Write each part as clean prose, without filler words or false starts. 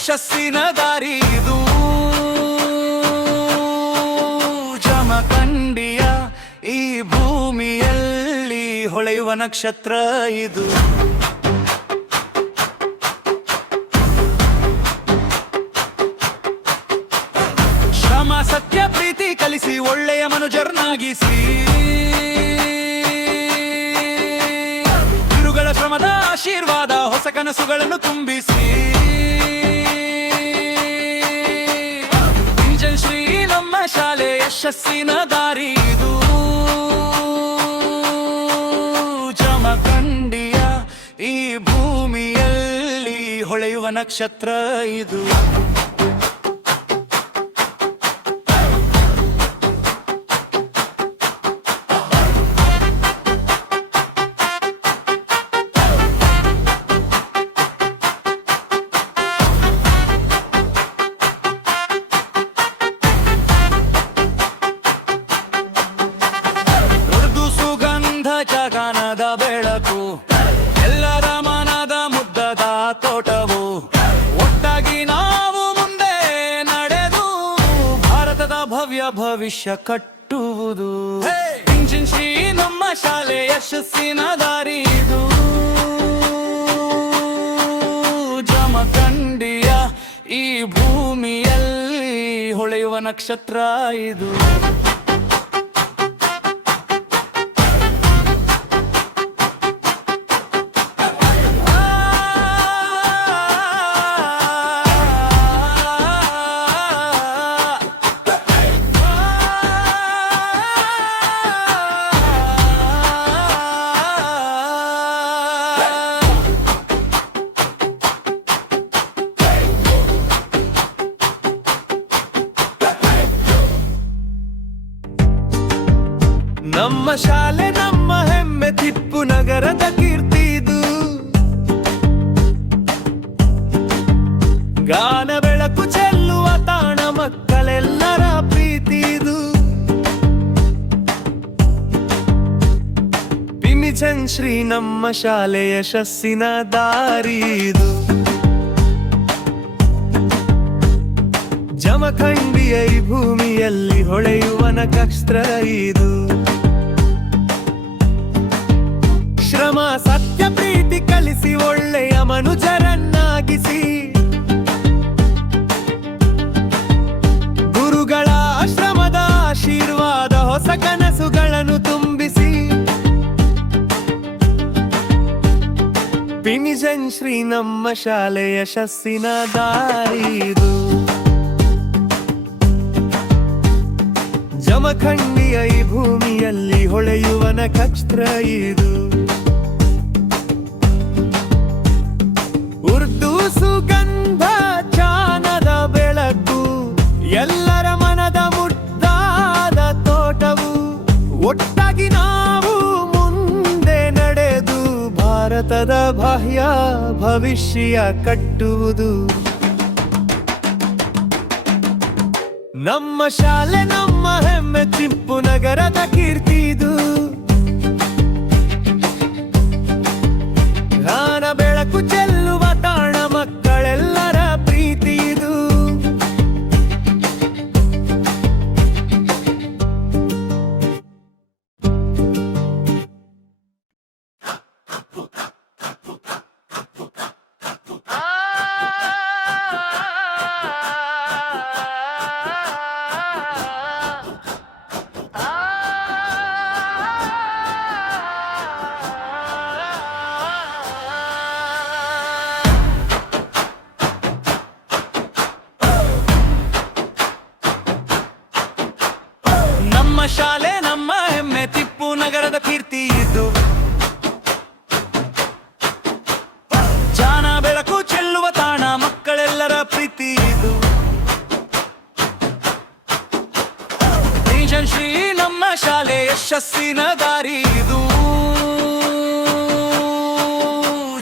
ಯಶಸ್ಸಿನ ದಾರಿ ಇದು. ಜಮಖಂಡಿಯ ಈ ಭೂಮಿಯಲ್ಲಿ ಹೊಳೆಯುವ ನಕ್ಷತ್ರ ಇದು. ಶ್ರಮ ಸತ್ಯ ಪ್ರೀತಿ ಕಲಿಸಿ ಒಳ್ಳೆಯ ಮನುಜರನ್ನಾಗಿಸಿ, ಗುರುಗಳ ಶ್ರಮದ ಆಶೀರ್ವಾದ ಹೊಸ ಕನಸುಗಳನ್ನು ತುಂಬಿಸಿ, ಶ್ರೀ ನಮ್ಮ ಶಾಲೆ ಯಶಸ್ಸಿನ ದಾರಿ ಇದು. ಜಮಖಂಡಿಯ ಈ ಭೂಮಿಯಲ್ಲಿ ಹೊಳೆಯುವ ನಕ್ಷತ್ರ ಇದು. ಜಗನದ ಬೆಳಕು, ಎಲ್ಲರ ಮನದ ಮುದ್ದದ ತೋಟವು, ಒಟ್ಟಾಗಿ ನಾವು ಮುಂದೆ ನಡೆದು ಭಾರತದ ಭವ್ಯ ಭವಿಷ್ಯ ಕಟ್ಟುವುದು. ಶ್ರೀ ನಮ್ಮ ಶಾಲೆ ಯಶಸ್ಸಿನ ದಾರಿ ಇದು. ಜಮಖಂಡಿಯ ಈ ಭೂಮಿಯಲ್ಲಿ ಹೊಳೆಯುವ ನಕ್ಷತ್ರ ಇದು. ನಮ್ಮ ಶಾಲೆ ನಮ್ಮ ಹೆಮ್ಮೆ, ಟಿಪ್ಪು ನಗರದ ಕೀರ್ತಿದು. ಗಾನ ಬೆಳಕು ಚೆಲ್ಲುವ ತಾಣ, ಮಕ್ಕಳೆಲ್ಲರ ಪ್ರೀತಿದು. ಪಿಮಿಚನ್ ಶ್ರೀ ನಮ್ಮ ಶಾಲೆ ಯಶಸ್ಸಿನ ದಾರಿದು. ಜಮಖಂಡಿಯ ಈ ಭೂಮಿಯಲ್ಲಿ ಹೊಳೆಯುವ ನಕ್ಷತ್ರ ಇದು. ಶ್ರಮ ಸತ್ಯ ಪ್ರೀತಿ ಕಲಿಸಿ ಒಳ್ಳೆಯ ಮನುಜರನ್ನಾಗಿಸಿ, ಗುರುಗಳ ಶ್ರಮದ ಆಶೀರ್ವಾದ ಹೊಸ ಕನಸುಗಳನ್ನು ತುಂಬಿಸಿ, ಪಿಮಿಜನ್ ಶ್ರೀ ನಮ್ಮ ಶಾಲೆ ಯಶಸ್ಸಿನ ದಾರಿ ಇದು. ಜಮಖಂಡಿಯ ಈ ಭೂಮಿಯಲ್ಲಿ ಹೊಳೆಯುವ ನಕ್ಷತ್ರ ಇದು. ಉರ್ದು ಸುಗಂಧ ಚಾನದ ಬೆಳಕು, ಎಲ್ಲರ ಮನದ ಮುದ್ದಾದ ತೋಟವು, ಒಟ್ಟಾಗಿ ನಾವು ಮುಂದೆ ನಡೆದು ಭಾರತದ ಭವ್ಯ ಭವಿಷ್ಯ ಕಟ್ಟುವುದು. ನಮ್ಮ ಶಾಲೆ ನಮ್ಮ ಹೆಮ್ಮೆ, ಟಿಪ್ಪು ನಗರದ ಕೀರ್ತಿದು. ಗಾನ ಬೆಳಕು ಚೆಲ್ಲುವ ತಾಣ, ಮಕ್ಕಳೆಲ್ಲರ ಪ್ರೀತಿದು. ನಮ್ಮ ಶಾಲೆ ನಮ್ಮ ಹೆಮ್ಮೆ, ಟಿಪ್ಪು ನಗರದ ಕೀರ್ತಿ ಇದು. ಜಾನ ಬೆಳಕು ಚೆಲ್ಲುವ ತಾಣ, ಮಕ್ಕಳೆಲ್ಲರ ಪ್ರೀತಿ ಇದು. ಶ್ರೀ ನಮ್ಮ ಶಾಲೆ ಯಶಸ್ಸಿನ ದಾರಿ ಇದು.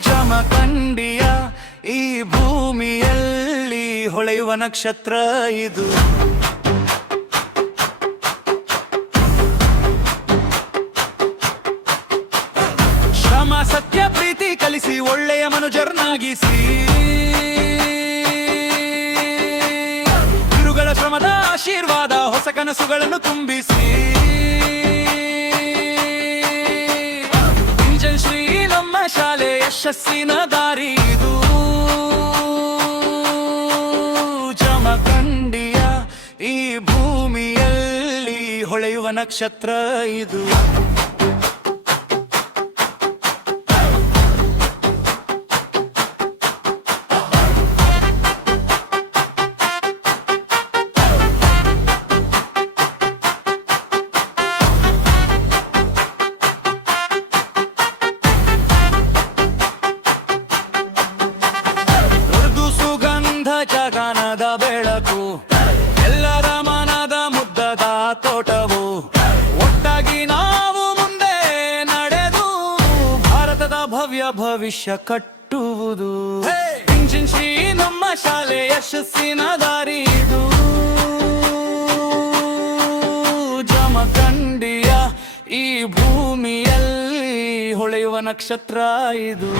ಜಮಖಂಡಿಯ ಈ ಭೂಮಿಯಲ್ಲಿ ಹೊಳೆಯುವ ನಕ್ಷತ್ರ ಇದು. ಸತ್ಯ ಪ್ರೀತಿ ಕಲಿಸಿ ಒಳ್ಳೆಯ ಮನುಜರನ್ನಾಗಿಸಿ, ಗುರುಗಳ ಶ್ರಮದ ಆಶೀರ್ವಾದ ಹೊಸ ಕನಸುಗಳನ್ನು ತುಂಬಿಸಿ. ಇಂಜನ್ ಶ್ರೀ ನಮ್ಮ ಶಾಲೆ ಯಶಸ್ಸಿನ ದಾರಿ ಇದು. ಜಮಖಂಡಿಯ ಈ ಭೂಮಿಯಲ್ಲಿ ಹೊಳೆಯುವ ನಕ್ಷತ್ರ ಇದು. ಜಗನದ ಬೆಳಕು ಎಲ್ಲರ ಮನದ ಮುದ್ದದ ತೋಟವು. ಒಟ್ಟಾಗಿ ನಾವು ಮುಂದೆ ನಡೆದು ಭಾರತದ ಭವ್ಯ ಭವಿಷ್ಯ ಕಟ್ಟುವುದು. ಇಂಜಿನ್ ಶ್ರೀ ನಮ್ಮ ಶಾಲೆ ಯಶಸ್ಸಿನ ದಾರಿ ಇದು. ಜಮಖಂಡಿಯ ಈ ಭೂಮಿಯಲ್ಲಿ ಹೊಳೆಯುವ ನಕ್ಷತ್ರ ಇದು.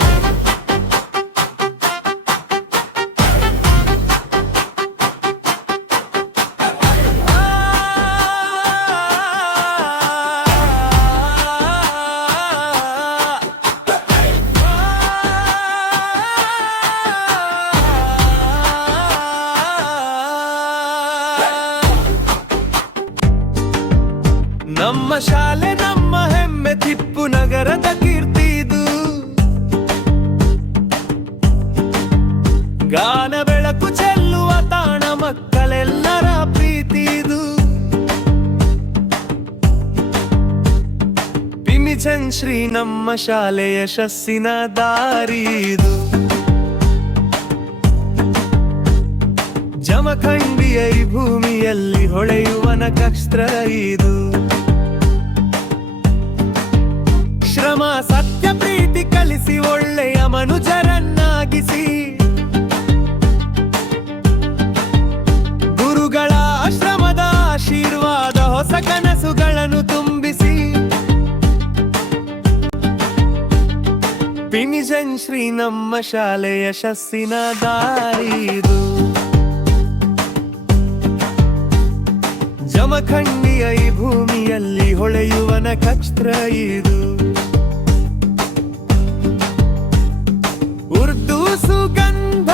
ನಮ್ಮ ಶಾಲೆ ನಮ್ಮ ಹೆಮ್ಮೆ ತಿಪ್ಪು ನಗರದ ಕೀರ್ತಿದು. ಗಾನ ಬೆಳಕು ಚೆಲ್ಲುವ ತಾಣ ಮಕ್ಕಳೆಲ್ಲರ ಪ್ರೀತಿದು. ಪಿಮಿಜನ್ ಶ್ರೀ ನಮ್ಮ ಶಾಲೆ ಯಶಸ್ಸಿನ ದಾರಿದು. ಜಮಖಂಡಿಯ ಈ ಭೂಮಿಯಲ್ಲಿ ಹೊಳೆಯುವ ನಕ್ಷತ್ರ ಇದು. ಶ್ರಮ ಸತ್ಯ ಪ್ರೀತಿ ಕಲಿಸಿ ಒಳ್ಳೆಯ ಮನುಜರನ್ನಾಗಿಸಿ. ಗುರುಗಳ ಶ್ರಮದ ಆಶೀರ್ವಾದ ಹೊಸ ಕನಸುಗಳನ್ನು ತುಂಬಿಸಿ. ಪಿಮಿಜನ್ ಶ್ರೀ ನಮ್ಮ ಶಾಲೆ ಯಶಸ್ಸಿನ ದಾರಿದು. ಜಮಖಂಡಿಯ ಈ ಭೂಮಿಯಲ್ಲಿ ಹೊಳೆಯುವ ನಕ್ಷತ್ರ ಇದು. ಉರ್ದು ಸುಗಂಧ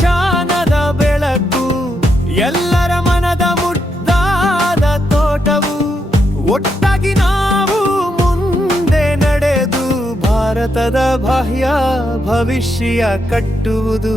ಚಾನದ ಬೆಳಕು ಎಲ್ಲರ ಮನದ ಮುದ್ದಾದ ತೋಟವು. ಒಟ್ಟಾಗಿ ನಾವು ಮುಂದೆ ನಡೆದು ಭಾರತದ ಬಾಹ್ಯ ಭವಿಷ್ಯ ಕಟ್ಟುವುದು.